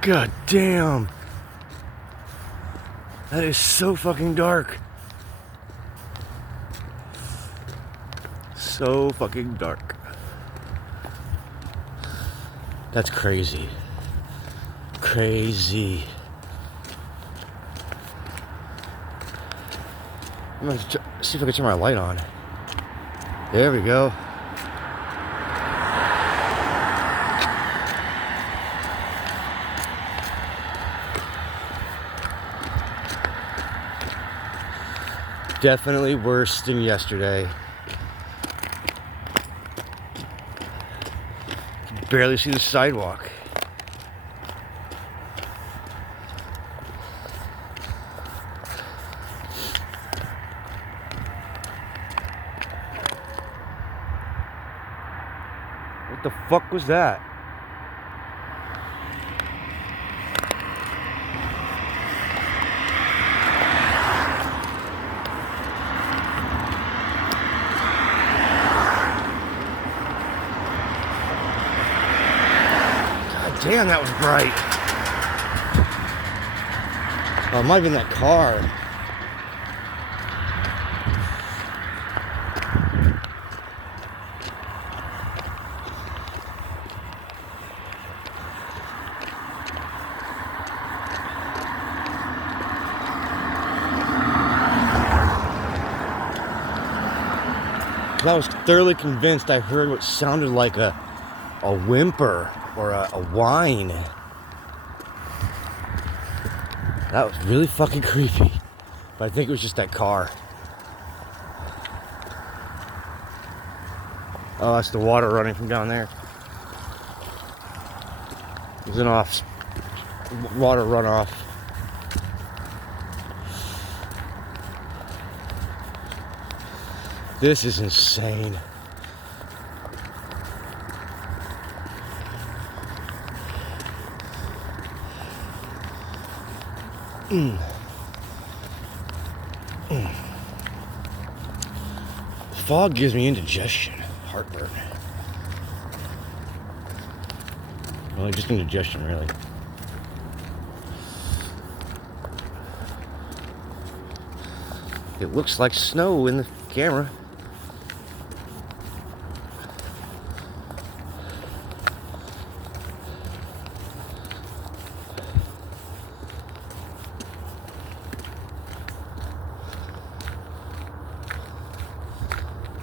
God damn. That is so fucking dark. So fucking dark. That's crazy. Crazy. I'm gonna see if I can turn my light on. There we go. Definitely worse than yesterday. Barely see the sidewalk. What the fuck was that? God damn, that was bright. Oh, it might have been that car. I was thoroughly convinced I heard what sounded like a whimper or a whine. That was really fucking creepy. But I think it was just that car. Oh, that's the water running from down there. There's an water runoff. This is insane. Fog gives me indigestion, heartburn. Well, just indigestion, really. It looks like snow in the camera.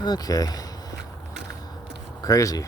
Okay. Crazy.